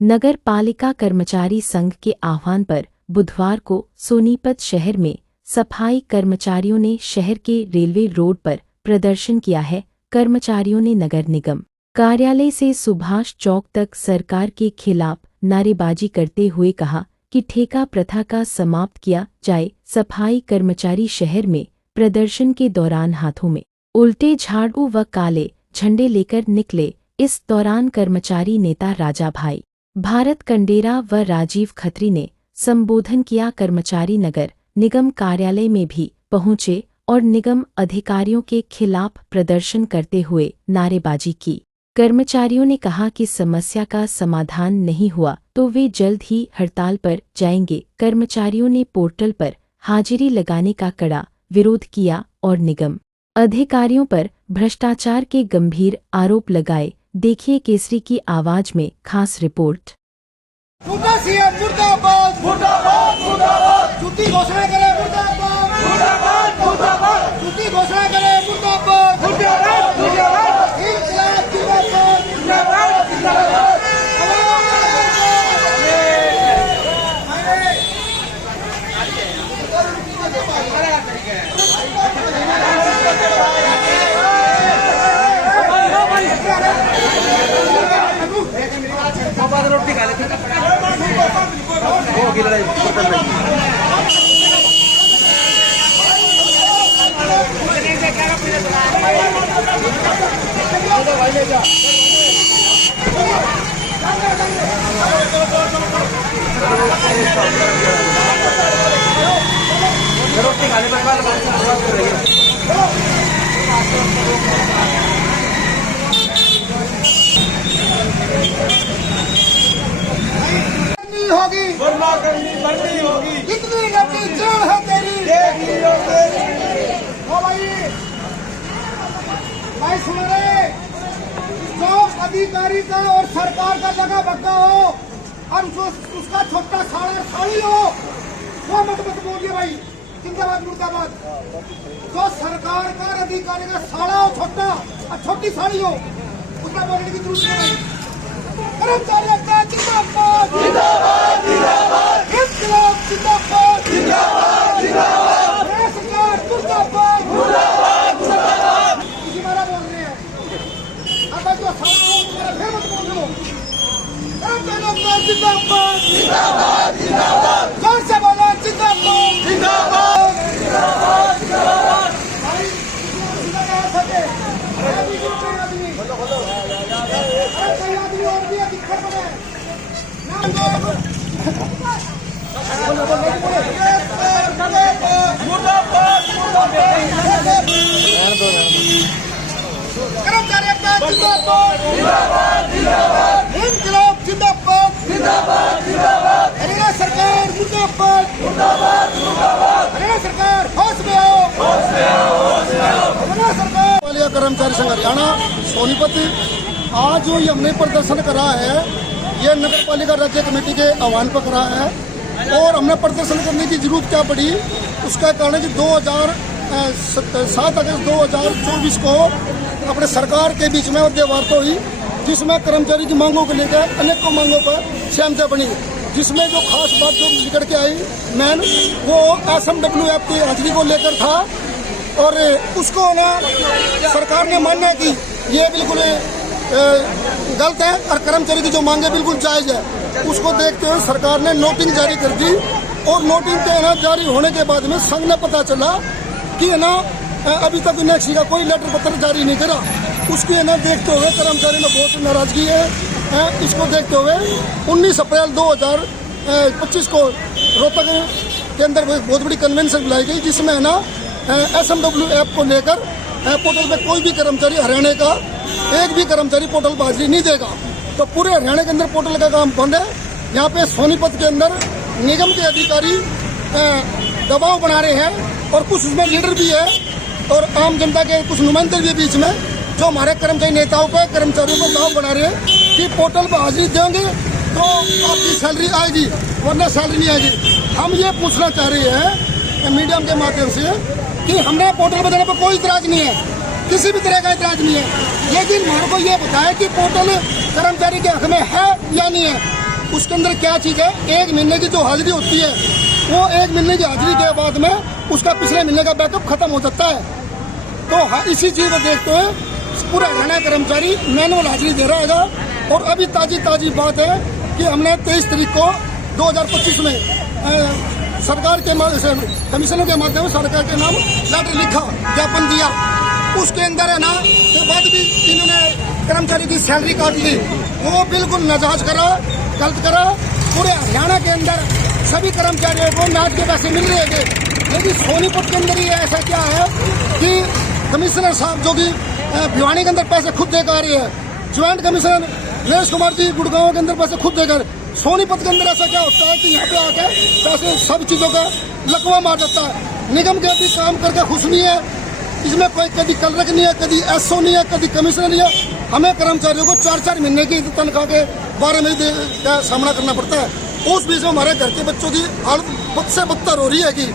नगर पालिका कर्मचारी संघ के आह्वान पर बुधवार को सोनीपत शहर में सफाई कर्मचारियों ने शहर के रेलवे रोड पर प्रदर्शन किया है। कर्मचारियों ने नगर निगम कार्यालय से सुभाष चौक तक सरकार के खिलाफ नारेबाजी करते हुए कहा कि ठेका प्रथा का समाप्त किया जाए। सफाई कर्मचारी शहर में प्रदर्शन के दौरान हाथों में उल्टे झाड़ू व काले झंडे लेकर निकले। इस दौरान कर्मचारी नेता राजा भाई भारत कंडेरा व राजीव खत्री ने संबोधन किया। कर्मचारी नगर निगम कार्यालय में भी पहुंचे और निगम अधिकारियों के खिलाफ प्रदर्शन करते हुए नारेबाजी की। कर्मचारियों ने कहा कि समस्या का समाधान नहीं हुआ तो वे जल्द ही हड़ताल पर जाएंगे। कर्मचारियों ने पोर्टल पर हाजिरी लगाने का कड़ा विरोध किया और निगम अधिकारियों पर भ्रष्टाचार के गंभीर आरोप लगाए। देखिए केसरी की आवाज में खास रिपोर्ट। मुर्दाबाद मुर्दाबाद मुर्दाबाद झूठी घोषणा करे मुर्दाबाद मुर्दाबाद मुर्दाबाद झूठी घोषणा करे मुर्दाबाद मुर्दाबाद मुर्दाबाद इंकलाब जिंदाबाद जिंदाबाद जिंदाबाद रोटी खा लेते होगी लड़ाई रोटी खाने पर होगी बढ़नी होगी कितनी लंबी जेल है तेरी ओ भाई सुन रहे जो अधिकारी का और सरकार का लगा भक्का हो और उसका छोटा साड़ी हो वो मत बोलिए भाई। जिंदाबाद मुर्दाबाद। जो सरकार का अधिकारी का साड़ा हो छोटा और छोटी साड़ी हो उसका बोलने की जरूरत नहीं। कर्मचारी का जिंदाबाद जिंदाबाद जिंदाबाद इंकलाब जिंदाबाद जिंदाबाद जिंदाबाद सरकार मुर्दाबाद मुर्दाबाद मुर्दाबाद इसी बारे बोल रहे हैं। अब जो सारा फिर मत बोलो। कर्मचारी जिंदाबाद जिंदाबाद जिंदाबाद जोर से बोलो जिंदाबाद जिंदाबाद जिंदाबाद जिंदाबाद भाई सके कर्मचारी जिंदाबाद जिंदाबाद इंकलाब जिंदाबाद जिंदाबाद जिंदाबाद हरियाणा सरकार मुर्दाबाद मुर्दाबाद मुर्दाबाद हरियाणा सरकार होश में आओ होश में आओ होश में आओ हरियाणा सरकार वाले कर्मचारी संघ हरियाणा सोनीपत आज जो ये हमने प्रदर्शन करा है ये नगर पालिका राज्य कमेटी के आह्वान पर करा है और हमने प्रदर्शन करने की जरूरत क्या पड़ी उसका कारण कि 7 अगस्त 2024 को अपने सरकार के बीच में मध्यवार्ता हुई जिसमें कर्मचारी की मांगों को लेकर अनेकों मांगों पर सहमति बनी, जिसमें जो खास बात जो निकल के आई मैन वो SMWF की हाजिरी को लेकर था और उसको ना सरकार ने माना कि ये बिल्कुल गलत है और कर्मचारी की जो मांगे बिल्कुल जायज है। उसको देखते हुए सरकार ने नोटिंग जारी कर दी और नोटिंग के ना जारी होने के बाद में संघ ने पता चला कि है ना अभी तक इनेक्सी का कोई लेटर पत्र जारी नहीं करा। उसकी है ना देखते हुए कर्मचारी में बहुत नाराजगी है। इसको देखते हुए 19 अप्रैल 2025 को रोहतक के अंदर बहुत बड़ी कन्वेंशन बुलाई गई जिसमें है ना SMWF को लेकर पोर्टल पे कोई भी कर्मचारी हरियाणा का एक भी कर्मचारी पोर्टल पर हाजिरी नहीं देगा। तो पूरे हरियाणा के अंदर पोर्टल का काम बंद है। यहाँ पे सोनीपत के अंदर निगम के अधिकारी दबाव बना रहे हैं और कुछ उसमें लीडर भी है और आम जनता के कुछ नुमाइंदे भी बीच में जो हमारे कर्मचारी नेताओं पे कर्मचारियों को दबाव बना रहे हैं कि पोर्टल पर हाजिरी देंगे तो आपकी सैलरी आएगी वरना सैलरी नहीं आएगी। हम ये पूछना चाह रहे हैं मीडिया के माध्यम से कि हमने पोर्टल पर देने पर कोई इतराज नहीं है, किसी भी तरह का इतराज नहीं है, लेकिन हमारे को ये बताया कि पोर्टल कर्मचारी के हक में है या नहीं है। उसके अंदर क्या चीज़ है, 1 महीने की जो हाजिरी होती है वो 1 महीने की हाजिरी के बाद में उसका पिछले महीने का बैकअप खत्म हो जाता है। तो इसी चीज़ को देखते हुए पूरा हरियाणा कर्मचारी मैनुअल हाजिरी दे रहा है। और अभी ताज़ी बात है कि हमने 23 तारीख को 2025 में सरकार के कमिश्नरों के माध्यम से सरकार के नाम लेटर लिखा, ज्ञापन दिया। उसके अंदर है ना के बाद भी इन्होंने कर्मचारी की सैलरी काट ली। वो बिल्कुल नाजायज करा, गलत करा। पूरे हरियाणा के अंदर सभी कर्मचारियों को नाज के पैसे मिल रहे थे, लेकिन सोनीपत के अंदर ही ऐसा क्या है कि कमिश्नर साहब जो कि भिवानी के अंदर पैसे खुद देकर आ रहे हैं, ज्वाइंट कमिश्नर नरेश कुमार जी गुड़गांव के अंदर पैसे खुद देकर, सोनीपत के अंदर ऐसा क्या होता है कि यहाँ पे आके पैसे सब चीज़ों का लकवा मार जाता है। निगम के अभी काम करके खुश नहीं है, इसमें कोई कभी कलरक नहीं है, कभी एसओ नहीं है, कभी कमिश्नर नहीं है। हमें कर्मचारियों को 4-4 महीने की तनख्वाह के बारे में का सामना करना पड़ता है। उस बीच में हमारे घर के बच्चों की हालत बद से बदतर हो रही है कि,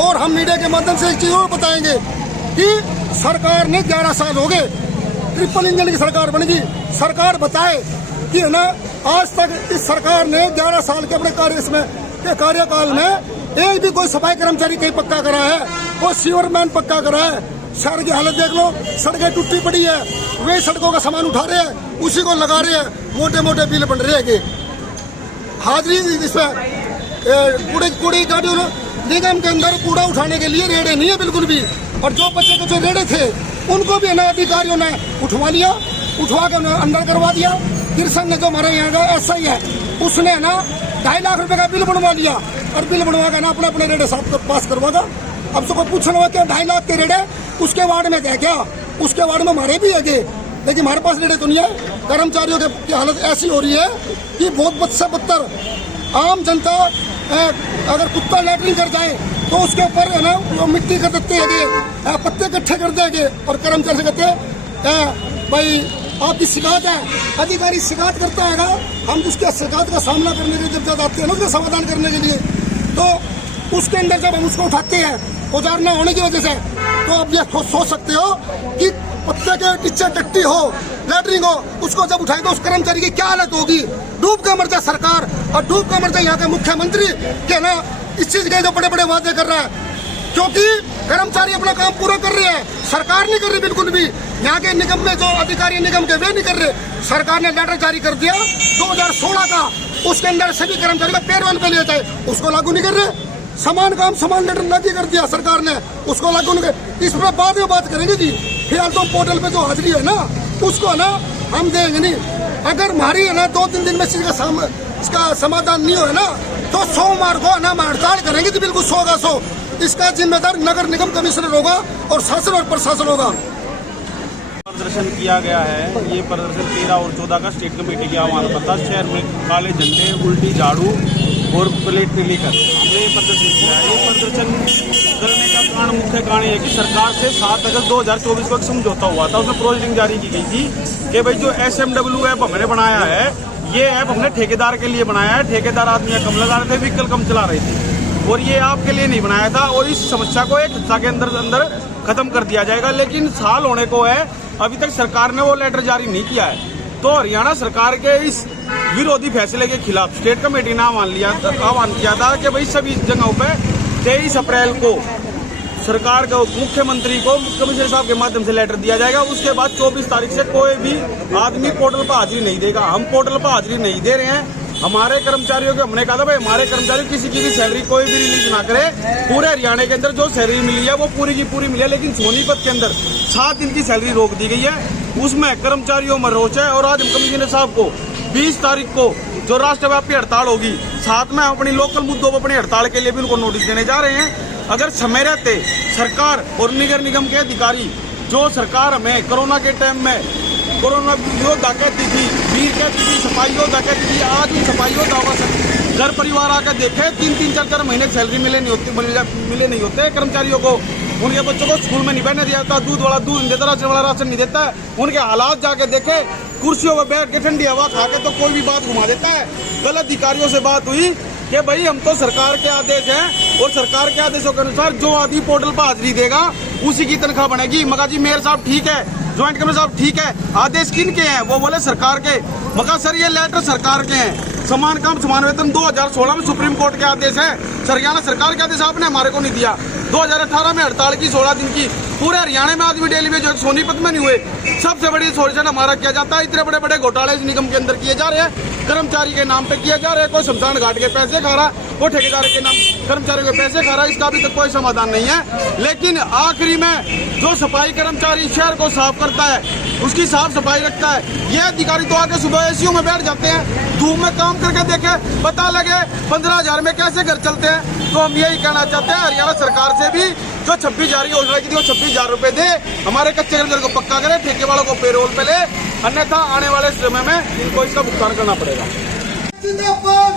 और हम मीडिया के माध्यम से एक चीज़ और बताएंगे कि सरकार ने 11 साल हो गए, ट्रिपल इंजन की सरकार बन गई। सरकार बताए कि है ना, आज तक इस सरकार ने 11 साल के अपने कार्यकाल में एक भी कोई सफाई कर्मचारी कहीं पक्का करा है, कोई सीवरमैन पक्का करा है। शहर की हालत देख लो, सड़कें टूटी पड़ी है, वे सड़कों का सामान उठा रहे हैं, उसी को लगा रहे हैं, मोटे मोटे बिल बन रहे हैं। हाजिरी इसमें कूड़े गाड़ियों निगम के अंदर कूड़ा उठाने के लिए रेड़े नहीं है बिल्कुल भी। और जो बच्चे को जो रेड़े थे उनको भी अधिकारियों ने उठवा लिया, उठवा के अंदर करवा दिया। किरसन ने जो हमारे यहाँ का एसआई है, उसने ना 2.5 लाख रुपए का बिल बनवा लिया, और बिल बनवा कर ना अपने अपने रेड़े साहब पास करवागा। अब सबको पूछना हुआ क्या 2.5 लाख के रेड़े उसके वार्ड में थे क्या? उसके वार्ड में हमारे भी है, लेकिन हमारे पास रेड़े तो नहीं है। कर्मचारियों की हालत ऐसी हो रही है कि बहुत बद से बदतर। आम जनता अगर कुत्ता लैटरिन कर जाए तो उसके ऊपर है ना वो मिट्टी कर देते हैं, पत्ते इकट्ठे कर देंगे, और कर्मचारी से कहते हैं भाई आपकी शिकायत है। अधिकारी शिकायत करता है, हम उसके शिकायत का सामना करने के लिए जब आते हैं ना उसका समाधान करने के लिए, तो उसके अंदर जब हम उसको उठाते हैं औजार न होने की वजह से, तो अब ये सोच सकते हो कि पत्ते के नीचे टट्टी हो, लैटरिन हो, उसको जब उठाएंगे तो उस कर्मचारी की क्या हालत होगी। डूब का मर जाए सरकार, और डूब का मर जाए यहाँ के मुख्यमंत्री के ना इस चीज के जो बड़े बड़े वादे कर रहा है, क्योंकि कर्मचारी अपना काम पूरा कर रहे हैं, सरकार नहीं कर रही बिल्कुल भी। यहाँ के निगम में जो अधिकारी निगम के वे नहीं कर रहे। सरकार ने लेटर जारी कर दिया 2016 का, उसके अंदर सभी कर्मचारी का पेरोल पे लिया जाए, उसको लागू नहीं कर रहे। समान काम समान लेटर लागू कर दिया सरकार ने, उसको लागू नहीं कर। इस पर बाद में बात करेंगे जी। फिलहाल तो पोर्टल पे जो हाजिरी है ना उसको ना हम देंगे नहीं। अगर हमारी है ना 2-3 दिन में इसका समाधान नहीं हो ना, तो सोमवार को ना हड़ताल करेंगे जी, बिल्कुल 100 का 100। इसका जिम्मेदार नगर निगम कमिश्नर होगा और शासन और प्रशासन होगा। प्रदर्शन किया गया है। ये प्रदर्शन 13 और 14 का स्टेट कमेटी के आह्वान पर था। शहर में काले झंडे, उल्टी झाड़ू और प्लेट पे लेकर हमने ये प्रदर्शन किया है। ये प्रदर्शन करने का कारण, मुख्य कारण है कि सरकार से 7 अगस्त 2024 को एक समझौता हुआ था, उसमें प्रोसीडिंग जारी की गई थी कि भाई जो SMW ऐप हमने बनाया है, ये ऐप हमने ठेकेदार के लिए बनाया है। ठेकेदार आदमी कम लगा रहे थे, व्हीकल कम चला रहे थे, और ये आपके लिए नहीं बनाया था। और इस समस्या को एक हिस्सा के अंदर खत्म कर दिया जाएगा, लेकिन साल होने को है, अभी तक सरकार ने वो लेटर जारी नहीं किया है। तो हरियाणा सरकार के इस विरोधी फैसले के खिलाफ स्टेट कमेटी ने आह्वान किया था कि भाई सभी जगहों पे 23 अप्रैल को सरकार को, मुख्यमंत्री को कमिश्नर साहब के माध्यम से लेटर दिया जाएगा। उसके बाद 24 तारीख से कोई भी आदमी पोर्टल पर हाजिरी नहीं देगा। हम पोर्टल पर हाजिरी नहीं दे रहे हैं। हमारे कर्मचारियों के हमने कहा था भाई हमारे कर्मचारी किसी की भी सैलरी कोई भी रिलीज ना करे। पूरे हरियाणा के अंदर जो सैलरी मिली है वो पूरी की पूरी मिली है, लेकिन सोनीपत के अंदर 7 दिन की सैलरी रोक दी गई है। उसमें कर्मचारियों में रोष है। और आज हम कमिश्नर साहब को 20 तारीख को जो राष्ट्रव्यापी हड़ताल होगी, साथ में अपनी लोकल मुद्दों पर अपनी हड़ताल के लिए भी उनको नोटिस देने जा रहे हैं। अगर समय रहते सरकार और नगर निगम के अधिकारी, जो सरकार हमें कोरोना के टाइम में कोरोना योद्धा कहती थी, वीर कहती थी, सफाई योद्धा कहती थी, आज उन सफाई योद्धाओं का घर परिवार आकर देखे 3-3, 4-4 महीने की सैलरी मिले नहीं होते कर्मचारियों को। उनके बच्चों को स्कूल में नहीं बैठने दिया जाता, दूध वाला दूध नहीं देता, राशन वाला राशन नहीं देता है। उनके हालात जाके देखे, कुर्सियों पर बैठ के ठंडी हवा खा के तो कोई भी बात घुमा देता है। कल अधिकारियों से बात हुई कि भाई हम तो सरकार के आदेश हैं, और सरकार के आदेशों के अनुसार जो आदमी पोर्टल पर हाजिरी देगा उसी की तनख्वाह बनेगी। मगर जी मेयर साहब ठीक है, ज्वाइंट कमिश्नर साहब ठीक है, आदेश किन के हैं? वो बोले सरकार के। मगर सर ये लेटर सरकार के हैं। समान काम समान वेतन 2016 में सुप्रीम कोर्ट के आदेश है, हरियाणा सरकार के आदेश आपने हमारे को नहीं दिया। 2018 में हड़ताल की 16 दिन की, पूरे हरियाणा में आदमी डेली में जो सोनीपत में नहीं हुए। सबसे बड़ी सोल्यूशन हमारा किया जाता है। इतने बड़े बड़े घोटाले इस निगम के अंदर किए जा रहे हैं, कर्मचारी के नाम पे किए जा रहे हैं। कोई शमशान घाट के पैसे खा रहा, वो ठेकेदार के नाम कर्मचारियों के पैसे खा रहा है। इसका अभी तक कोई समाधान नहीं है। लेकिन आखिरी में जो सफाई कर्मचारी शहर को साफ करता है, उसकी साफ सफाई रखता है, ये अधिकारी तो आके सुबह एसीओ में बैठ जाते हैं, धूप में काम करके देखे, पता लगे 15,000 में कैसे घर चलते हैं। तो हम यही कहना चाहते हैं हरियाणा सरकार से भी, जो 26,000 योजना की थी वो 26,000 रुपए दे, हमारे कच्चे कर्मचारी को पक्का करे, ठेके वालों को पेरोल पे ले, अन्यथा आने वाले समय में इनको इसका भुगतान करना पड़ेगा। जिंदाबाद